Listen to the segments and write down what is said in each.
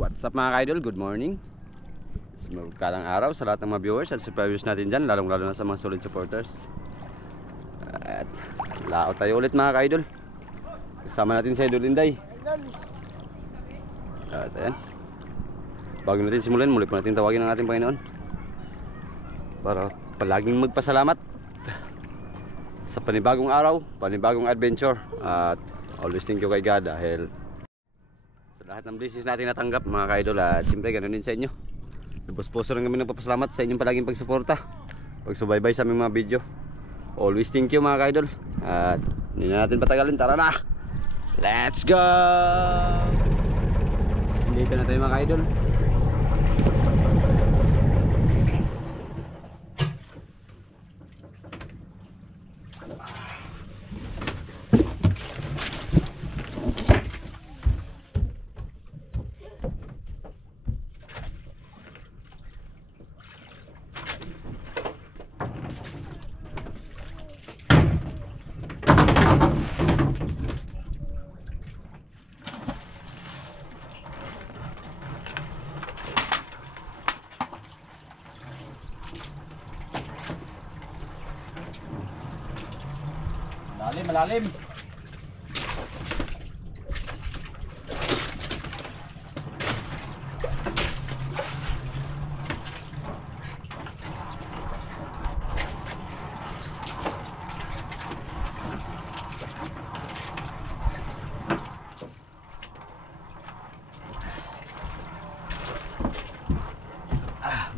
What's up mga ka-idol? Good morning. Magkalang araw sa lahat ng mga viewers at subscribers natin dyan, lalong-lalo na sa mga solid supporters. At laot tayo ulit mga ka-idol. Kasama natin si Idol Inday. At ayan, bago natin simulan, muli po natin tawagin ang ating Panginoon para palaging magpasalamat sa panibagong araw, panibagong adventure. At always thank you kay God dahil sa lahat ng blessings natin natanggap mga ka-idol. At siyempre ganoon din sa inyo. Lubos puso rin kami nagpapasalamat sa inyong palaging pagsuporta, pagsubaybay sa aming mga video. Always thank you mga ka-idol. At hindi na natin patagalin, tara na! Let's go! Dito na tayo mga ka-idol. Malalim, malalim.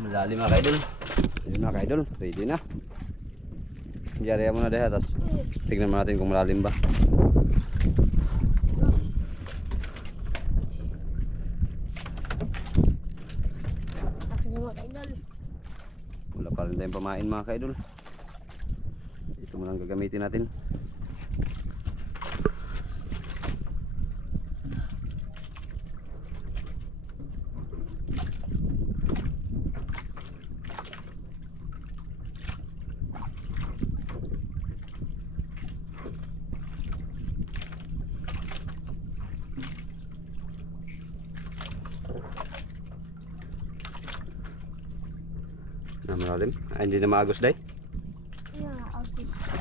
Malalim mga ka-idol. Ayun mga ka-idol, ready na. Jariya mo na deh, tapos tignan mo natin kung malalim ba. Wala pa rin tayong pamain mga ka-idol. Ito mo lang gagamitin natin. Na malalim. Hindi na maagos day.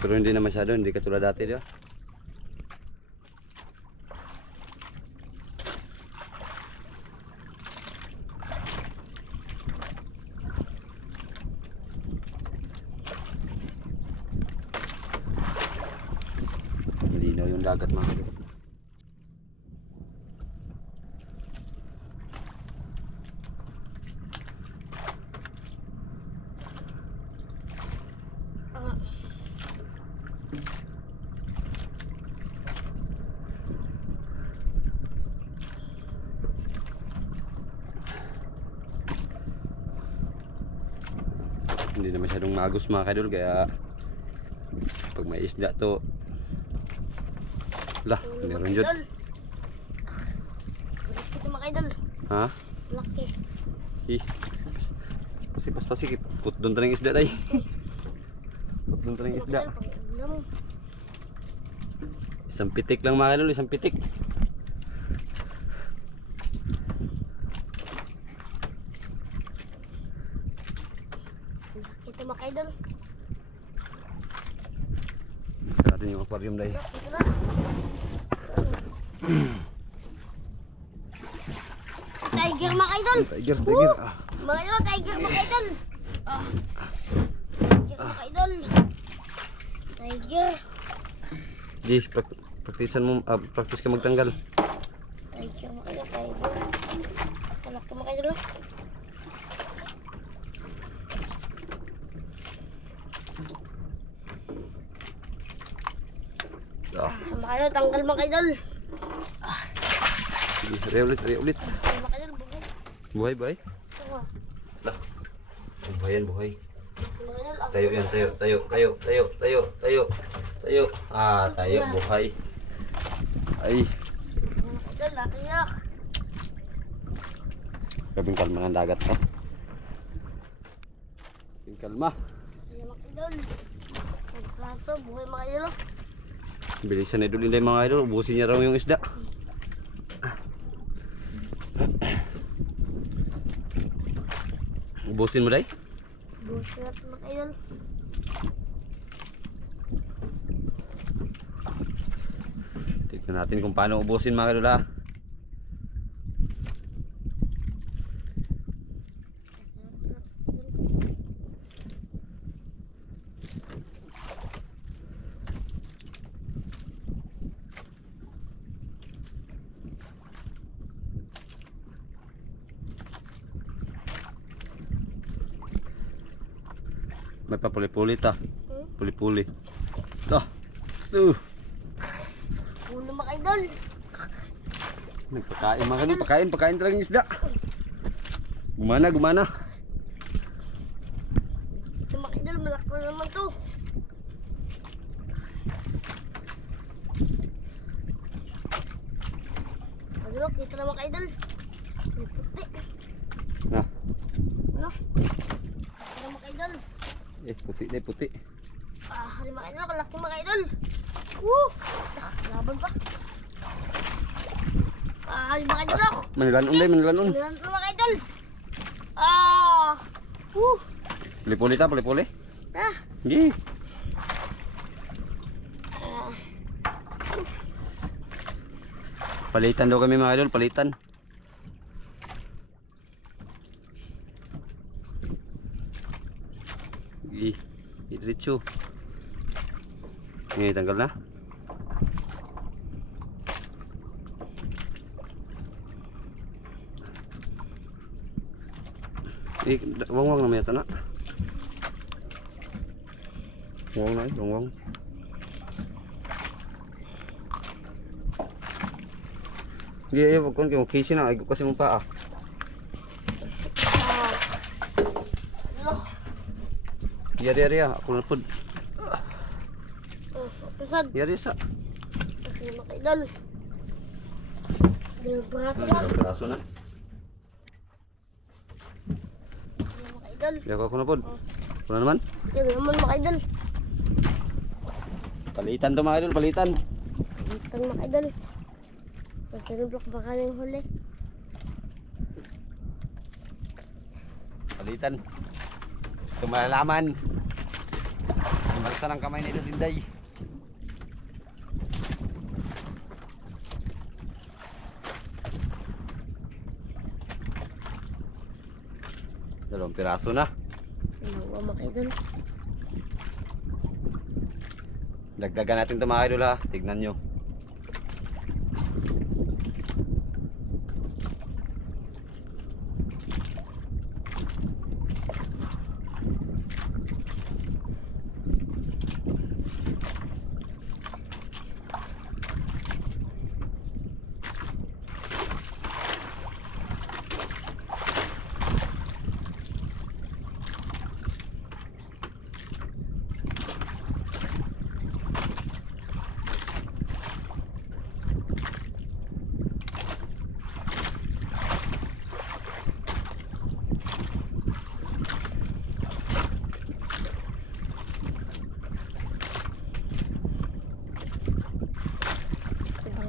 Pero hindi na masyado, hindi katulad dati di ba? Malinaw yung dagat mga kapatid. Hindi na masyadong magos mga kadol, kaya pag may isda to lah, meron dyan. Ito mga idol. Ha? Laki. Pasipas-pasik, put doon tayo ng isda tayo. Put doon tayo ng isda. Isang pitik lang mga kadol, isang pitik. Ito mga idol. Ito natin yung aquarium dahil. Tiger mga idol. Tiger. Mga idol, tiger mga idol. Tiger mga idol. Tiger. Di, praktisan mo, practice ka magtanggal. Tiger mga idol, tiger. Anak ko mga idol. Mga idol, tanggal mga idol. Sige, rea ulit. Mga idol, buhay. Buhay. Lah. Buhay. Mga idol, Tayo yan, tayo. Tayo, buhay. Ay, mga idol, nakiyak. grabing kalma ng dagat to. Grabing kalma. Ayan mga idol. Nagkaso, buhay mga idol. Bilisan na Idol Inday mga idol, ubusin niya raw yung isda. Ubusin mo day. Buset mga idol. Tignan natin kung paano ubusin mga idol ha. May papuli-puli ta. Puli-puli. Ito. Ito. Uno mga idol. Nagpakain mga idol. Pakain talaga ng isda. Gumana. Ito mga idol, malaki na naman to. Ano, kita na mga idol. May puti. Na. Ano? Kita na mga idol. Puti. Mga idol, kalaki mga idol. Woo! Laban pa. Mga idol ako. Manilanon. Meron pa mga idol. Woo! Puli-puli ta, puli-puli. Ah, Hindi. Palitan daw kami mga idol, palitan. Diretso. Ini tanggal na. Wang namanya tanah. Wang. Iya, pagkon kayo kisi na, igo kasi mo pa ah. Yari ako na pud. Pusad. Yari sa. Kasi mga idol. Dalawang braso lang. Peraso na. Mga idol. Yako ako na pud. Kuna naman. Yan naman mga idol. Palitan to mga idol, palitan. Palitan mga idol. Kasi block baka na yung huli. Palitan. Ito malalaman. Malasa ng kamay na ito, Dinday. Dalawang piraso na. Dalawa mga idol. Dagdagan natin ito mga idol ha. Tignan nyo.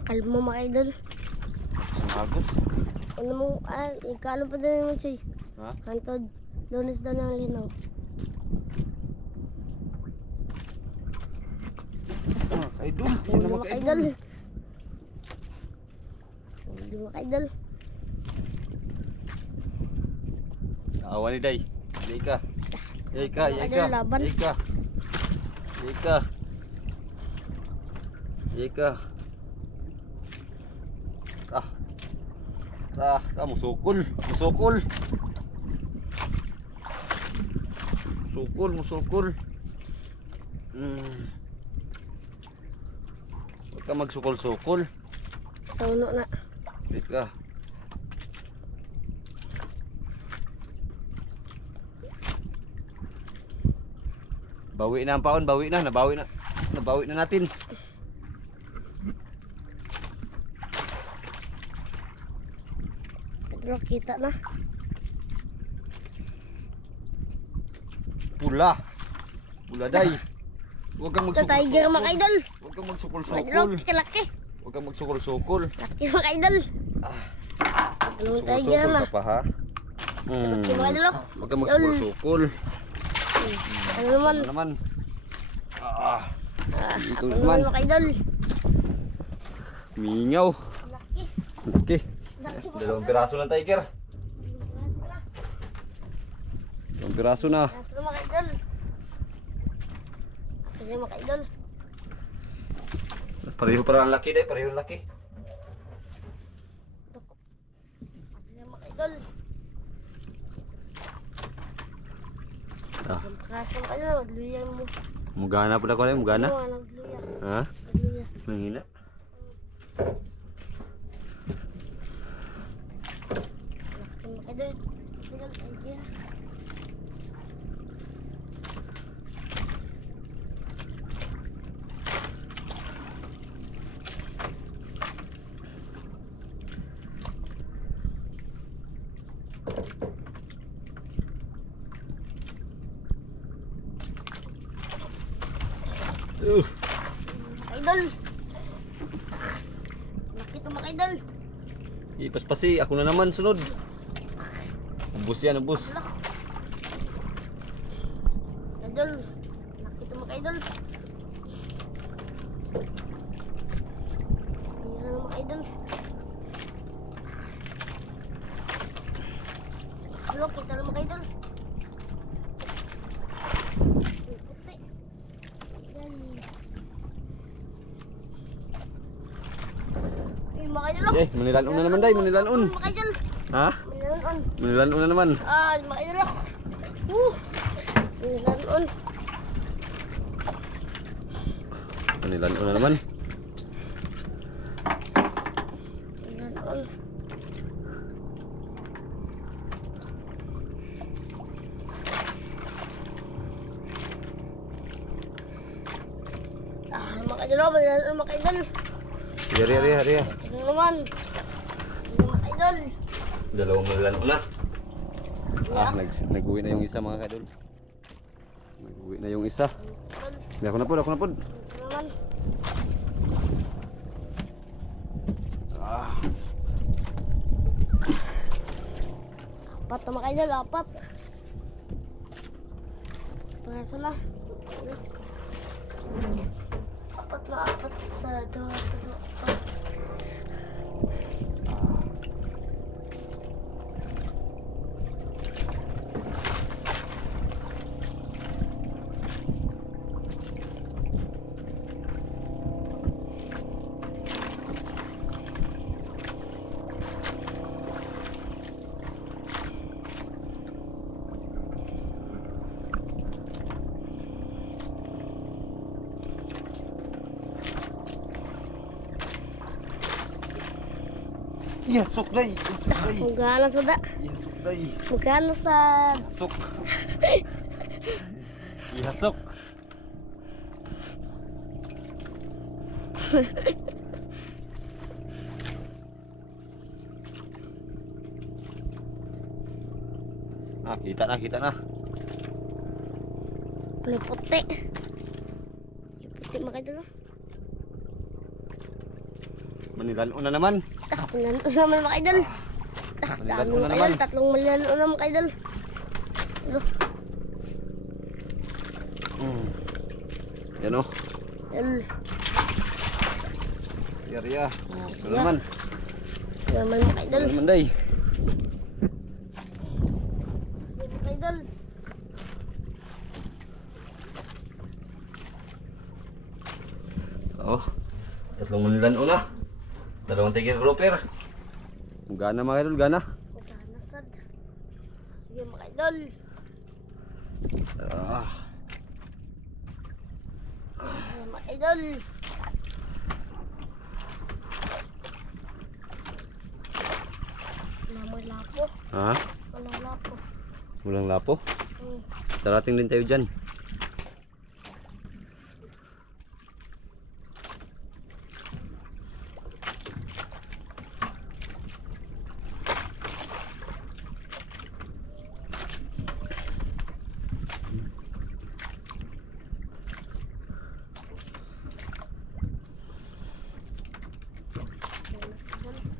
Kalma mga idol. Sumagos. Ano mo, ikalo pa daw yung siya. Ha? Hantod, lunes daw ng linaw. Idol. Hindi mga idol. Hindi mga idol. Awan ni Day. Ika. Idol, laban. Ika. Musukul. Huwag ka magsukol-sukol. Sa uno na. Ika. Bawi na ang paon, bawi na natin. Pero kita na. Pula Day. Huwag kang Ito tiger mga idol. Huwag kang Idol, magsukol-sukol. kalaki. Huwag kang magsukol-sukol. Laki mga idol. Anong tiger Sukol-sukol na? ka pa ha. Laki mga idol. Oh. Huwag ka magsukul-sukul. Ano naman? Ano naman? Ah, Ako naman mga idol. mingaw. Laki. Laki. Laki mga Dalawang idol. piraso ng tiger. Piraso na. Dalawang piraso na. Piraso na mga idol. Kasi mga idol. Pareho para ang laki deh, pareho ang laki. Kasi mga idol. Ah, Piraso mga idol. Nagluya mo. mugana pud ako deh, mugana. Oo, nagluya. Ha? Nagluya. Manghina. Laki mga idol. Idol, idea. Mga idol. Laki ito mga idol. Ipaspasi, ako na naman sunod. Ubus yan, ubus. Wala. Idol. Laki ito mga idol. Ayan na mga idol. Hello, kita na mga idol. Ang puti. Ayan. Ay, mga idol. Eh, manilanon na naman day, manilanon. Mga idol. Ha? Manilanon. Manilanon na naman. Ah, mga idol. Manilanon. Manilanon na naman. Manilanon. Ah, mga idol. Manilanon mga idol. Hari, hari, hari. Ano naman? Ano mga idol? Dalawang manilanon na. Yeah. Nag-uwi na yung isa mga kadol. Nag-uwi na yung isa. Idol. Hindi, ako na po, ako na po. Ano naman? Ah, Apat na mga idol. Apat. Paraso na. Apat na apat sa dalawa. Yasok day, yasok day. Magana sa da. Yasok day. Magana sa... Yasok. Yasok. Ah, kita na, kita na. Kulay puti. Kulay puti mga idol. Manilanon na naman. Manilanon naman mga idol. Manilanon Dami na mga naman. idol. Tatlong manilanon na mga idol. Ano? Yan o. Idol. Yariya. Ah, Ano naman? Ano naman mga idol. Ano naman day? Mga idol. Oo. Tatlong manilanon na. Dalawang tiger grouper. Gana mga idol, gana. Magana sad. Sige mga idol. Ah. Ayan mga idol. Walang lapo. Ha? Walang lapo. Walang lapo? Hmm. Darating din tayo dyan.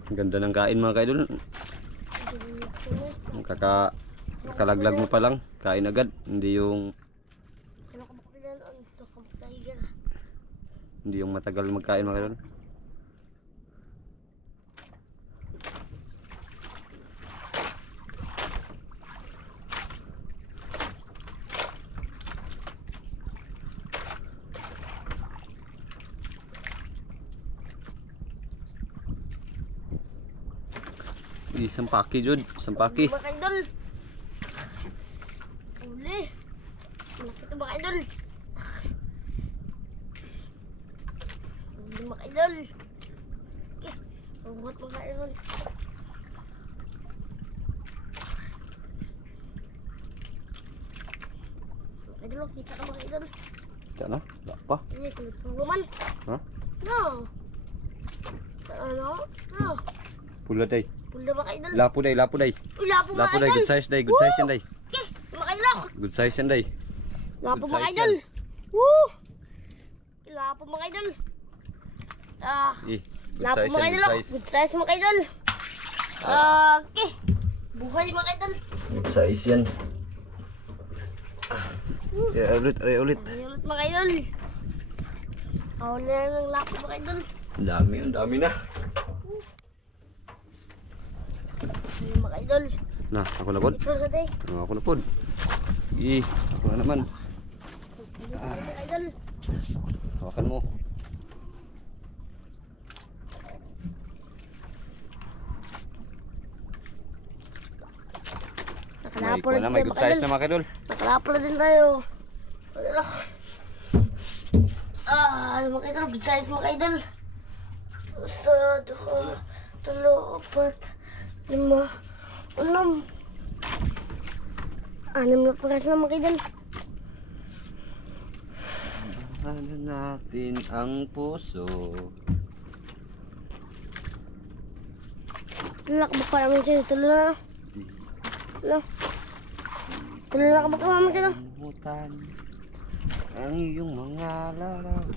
Ang ganda ng kain mga kaidol. Ang Kakalaglag mo pa lang, kain agad. Hindi yung matagal magkain mga idol. Sampaki jud, sampaki. Mga idol. Uli. Malaki ito mga idol. Uli mga idol. Okay. Robot mga idol. Mga idol, kita ka mga idol. Kita na? Wala pa. Ini kulit pungguman. Ha? No. Ano? No. Pula day. Pula mga idol. Lapo day, lapo day. Uy, lapo mga Lapo day, idol. good size day, good size yan day. Okay, mga idol. Good size yan day. Lapo Good mga size idol. yan. Woo! Lapo mga idol. Good Lapo size mga yan, idol. good size. Good size mga idol. Okay. Buhay mga idol. Good size yan. Ya, ulit, ulit. Ulit mga idol. Wala na ng lapo mga idol. Ang dami na. Ayun mga idol. Nah, ako na pod. Ito sa day. Ako na pod. Ako na naman. Mga idol. Hawakan mo. Nakalapo May, na may din good mga size idol. na mga kadol. Nakalapo na din tayo. Mga idol. Good size mga idol. Isa, dua, tulo, apat, lima, enam. 6 na paras na mga idol. Ano natin ang puso. Tulak ba ka naman siya? Tulo na. No. Tulo na ka ba ka naman siya? Kalimutan ang iyong mga larawan,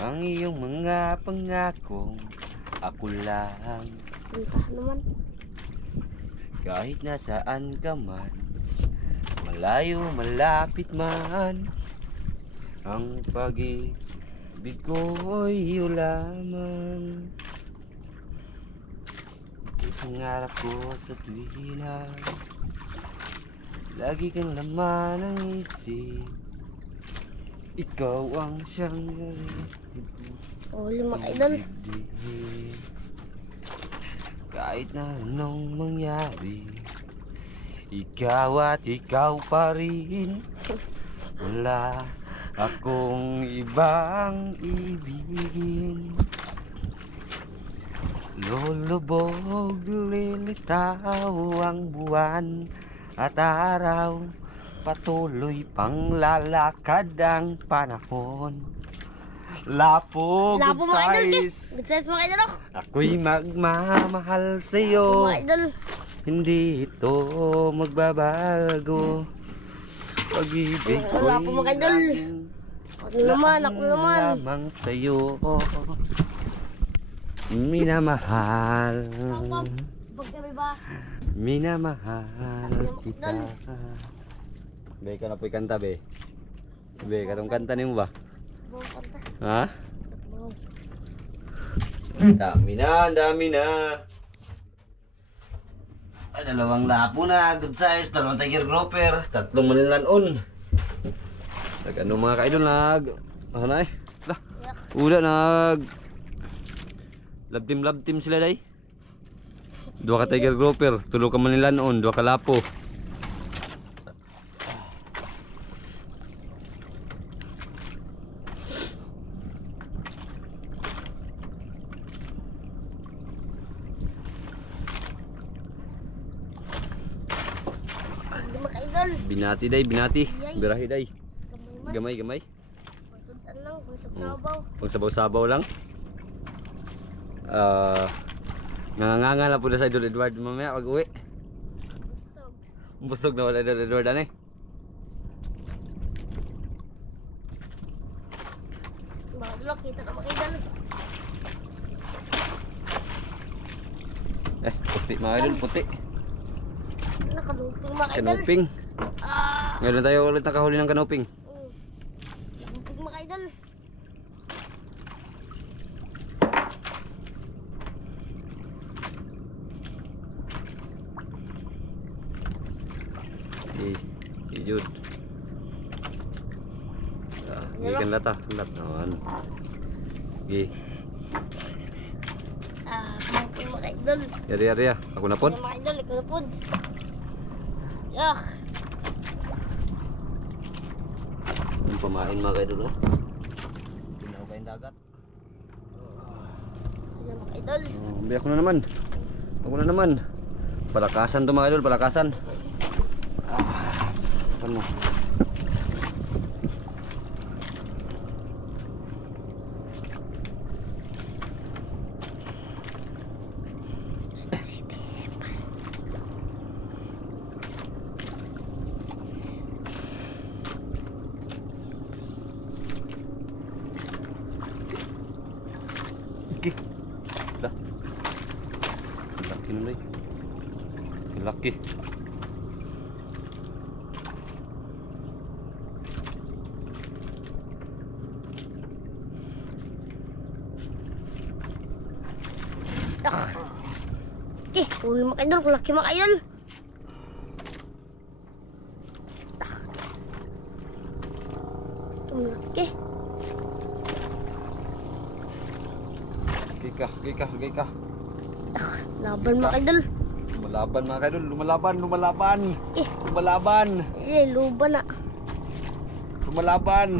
ang iyong mga pangakong ako lang. Punta naman. Kahit nasaan ka man, malayo malapit man, ang pag-ibig ko'y iyo lamang. Pangarap ko sa tuwina, lagi kang laman ng isip. Ikaw ang siyang Lima ka idol. Kahit na anong mangyari, ikaw at ikaw pa rin. Wala akong ibang ibigin. Lulubog, lilitaw ang buwan at araw, patuloy pang lalakad ang panahon. Lapo, Lapo good mga idol. size. Good size mga idol. Ako'y magmamahal sa'yo. Mga idol. Hindi ito magbabago. Pag-ibig ko'y Lapo mga idol. Ako naman, ako naman. lamang sa'yo. Minamahal, Pag kami ba? minamahal kita. Be, ka na po'y kanta, be. Be, katong kanta niyo ba? Buong kanta. Ha? Buong. Dami na. Dalawang lapo na, good size, 2 tiger grouper, 3 manilanon. Ano mga kaidol, ano na eh? Ula love team sila day. 2 ka tiger grouper, 3 ka manilanon, 2 ka lapo. Lima ka idol. Binati day, binati. Birahi day. Kamay man. Gamay. Pagsuntan lang, pagsabaw. Pag sabaw-sabaw lang. Nanganganga na po na sa Idol Edward mamaya pag uwi. Busog. Busog na wala Idol Edward ano eh. Baglok, kita ka mga idol. Puti mga idol, puti. Nakaluping mga idol. Kanuping. Ah, Ngayon na tayo ulit nakahuli ng kanuping. luping mga idol. Ijud. Gikan lata, lat naman. Gi. Luping mga idol. Yari ya. Ako na pod. Mga idol, ikaw na po. Yak. Ang pamain mga kaidol ha. Tinaw kayong dagat. Ayan mga idol. Biyak ko na naman. Ako na naman. Palakasan to mga idol, palakasan. Ano? Okay. Dah. Laki na rin. Laki. Huli mga idol, laki mga idol. Laki. Gika. Laban mga idol. Lumalaban mga kaidol, lumalaban. Lumalaban. Luban na. Lumalaban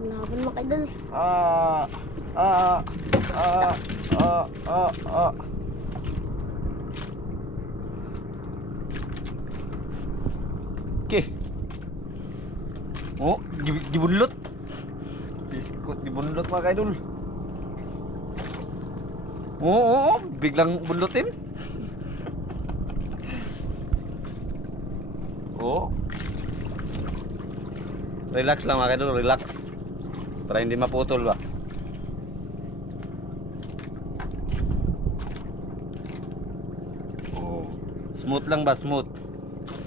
Laban mga idol. Okay. Oh, dibunlot. Biskut dibunlot mga kaidol. Oo, biglang bunlutin. Oh. Relax lang mga kaidol, relax. Para hindi maputol ba. Oh. Smooth lang ba, smooth.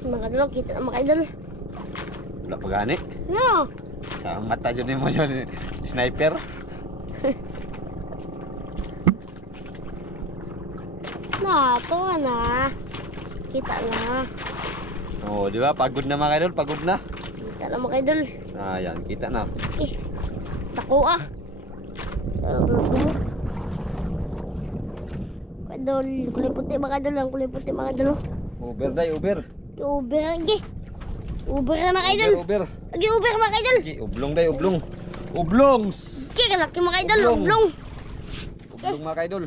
Mga idol, kita na mga idol. Wala pa gani. No. Ang mata dyan mo dyan, sniper. Ito na. Kita na. Oh, di ba? Pagod na mga idol, pagod na. Kita na mga idol. Ayan, kita na. Tako ah. Idol, kulay puti mga idol. Ang kulay puti mga idol. Uber day, Uber. Uber lagi. Uber na mga idol. Uber. Lagi Uber mga idol. Okay, ublong day, ublong. Ublongs! Okay, kalaki mga idol. Ublong. Ublong mga idol.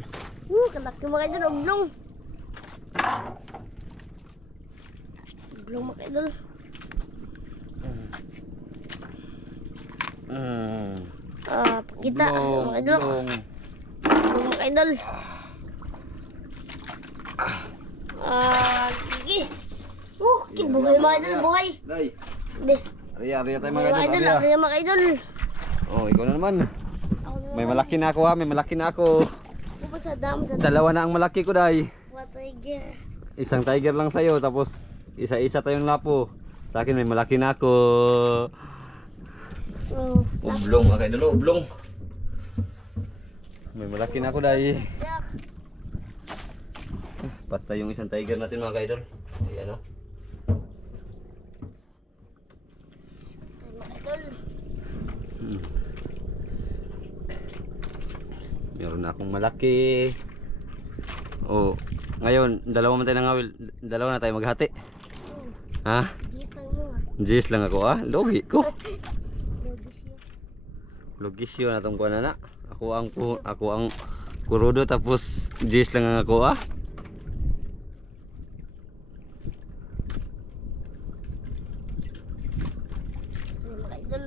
Kalaki mga idol. Ublong. Ublong mga idol. Pakita mga idol. Ublong mga idol. Sige. Buhay mga idol, buhay. Day. Be. Ariya tayo Mga mga idol, idol. ariya mga idol. Oh, ikaw na naman. May malaki na ako ha, may malaki na ako. Upo sa dam, sa dam. Dalawa na ang malaki ko, day. Tiger. Isang tiger lang sa'yo, tapos isa-isa tayong lapo. Sa akin may malaki na ako. Oh, Ublong mga idol, ublong. May malaki na ako, day. yak. Patay yung isang tiger natin mga idol. Ayan o. Mga idol. Meron na akong malaki. Oh, ngayon, dalawa man tayo nangawil. Dalawa na tayo maghati. Ha? Gis lang mo ah. Jis lang ako ah. Logi ko. Logis yun. Logisyo na tong kuha na. Ako ang kurudo tapos Jis lang ang ako ah. Mga idol.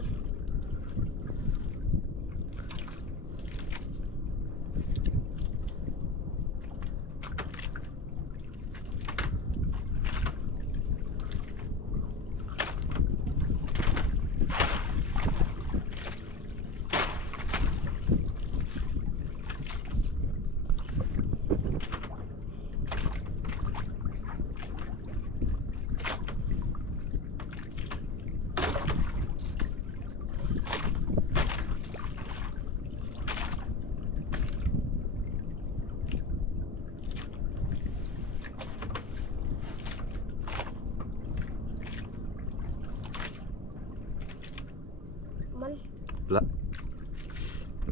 tilapia.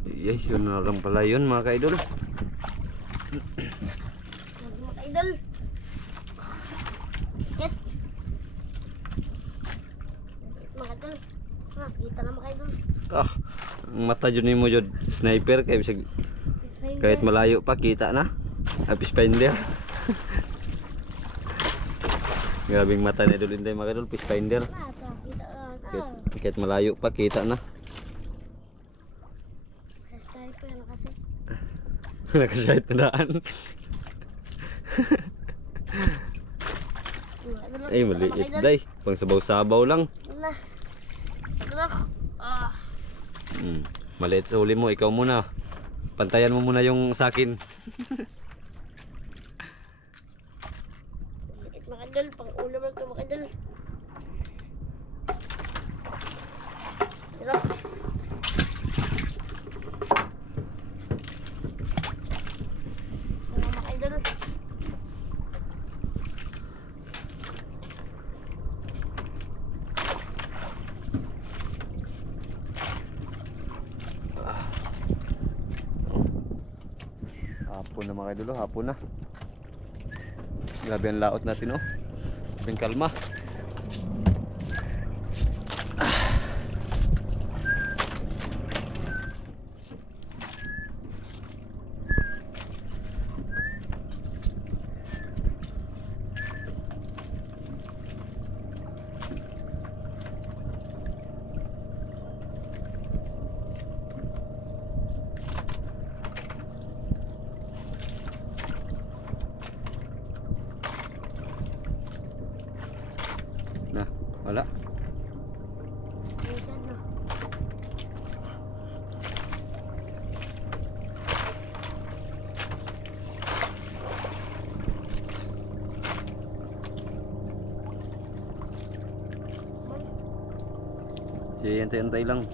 Ay, yun na lang pala yun mga ka-idol. Mga ka-idol. Hit. Mga ka-idol. Ah, kita na mga ka-idol. Ang mata dyan mo dyan. Sniper kaya bisag kahit malayo pa kita na. Fish finder. Grabing mata ni Idol Inday mga ka-idol. Fish finder. Kita na. Kahit malayo pa kita na. Sniper na kasi. Nakasahit na daan. Ay maliit day. Pang sabaw-sabaw lang. Na. Ah. Maliit sa huli mo. Ikaw muna. Pantayan mo muna yung sakin. Maliit mga ka-idol. Pang ulo mo ito mga ka-idol. Ito. Mga ka-idol. Hapon na mga idol, hapon na. Grabe ang laot natin oh. Sabing kalma. Nah, wala. Ayan na. Hintay-hintay lang.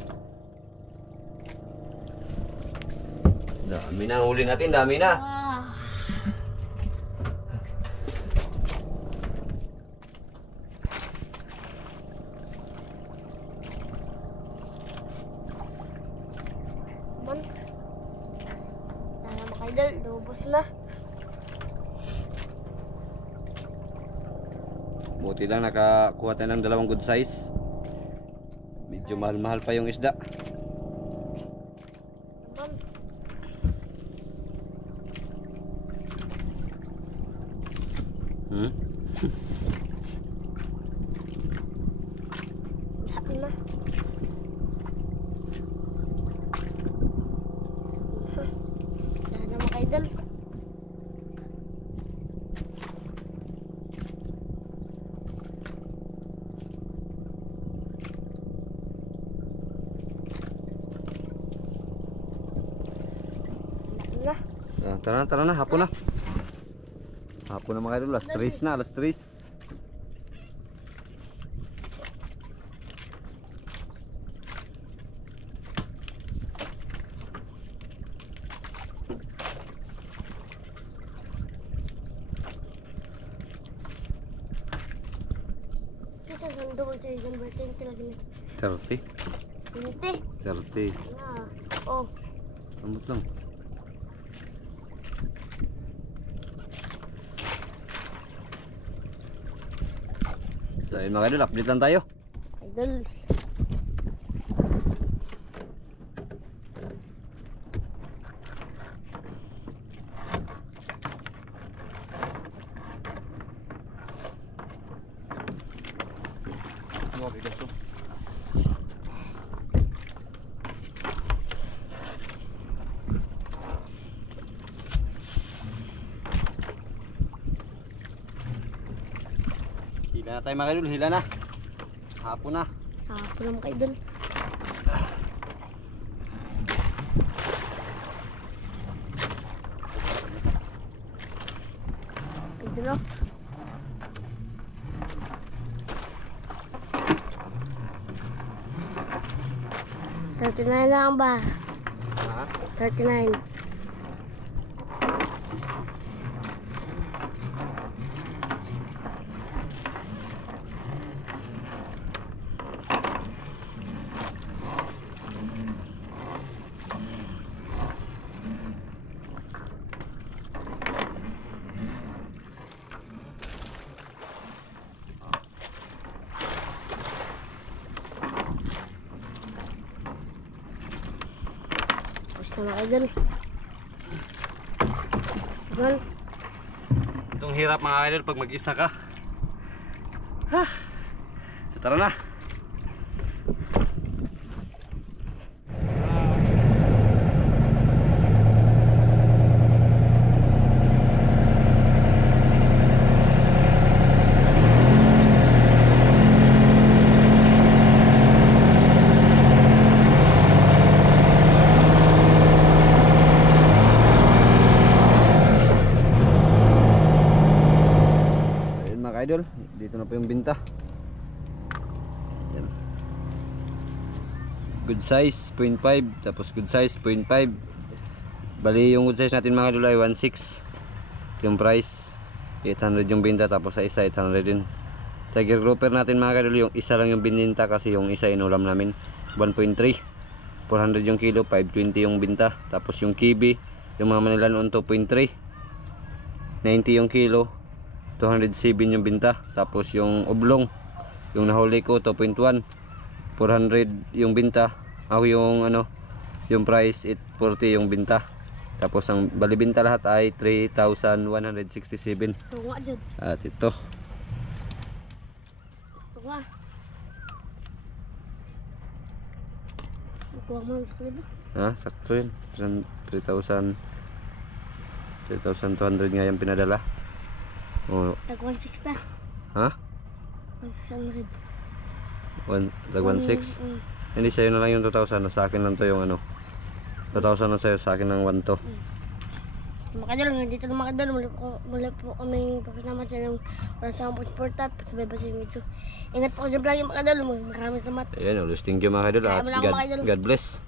Dami na ang huli natin, dami na. Ah. Man. Tara mga ka-idol, lubos na. Buti lang nakakuha tayo ng dalawang good size. Medyo mahal-mahal pa yung isda. Man. Lahat na. Tara na mga ka-idol. Lahat na. Tara na, hapon na. Hapon na mga idol, alas 3 na, alas 3. Kasi sandong sa number 20 lagi na. 30. 20. 30. Ah. Oh. Ambot lang. So ayun mga idol, update lang tayo. Idol. Grabe gaso. Hila na tayo mga idol, hila na. Hapon na. Hapon na mga idol. Idol oh. $39 lang ba? Ha? 39. Sama kayo dun. Well, Itong hirap mga idol pag mag-isa ka. So, tara na. Idol, dito na po yung binta. Yan. Good size 0.5, tapos good size 0.5. Bali yung good size natin mga idol ay 1.6 yung price, 800 yung binta, tapos sa isa 800 din. Tiger grouper natin mga idol, yung isa lang yung bininta kasi yung isa inulam namin 1.3, 400 yung kilo, 520 yung binta. Tapos yung kibi, yung mga Manilan on 2.3, 90 yung kilo, 207 yung binta. Tapos yung oblong, yung nahuli ko 2.1, 400 yung binta. Ako yung ano, yung price 840 yung binta. Tapos ang bali binta lahat ay 3,167. ito nga dyan. At ito, Ito nga. Kuha mo sa kalibo. sakto yun. 3,200 nga yung pinadala. Oh, Tag 1.6 na. ha? 1.600. Tag 1.6. Hindi, sa'yo na lang yung 2,000. Sa akin lang to yung ano, 2,000 na sa'yo, sa akin ng 1 to. Makadal, dito na makadal. Muli po kami papasalamat sa inyong walang sawang pagsuporta at pasabay ba sa inyo dito. Ingat po kasi lagi makadal. Maraming salamat. Ayan, ulos, thank you mga idol. Kaya mo na ako, mga idol. God bless.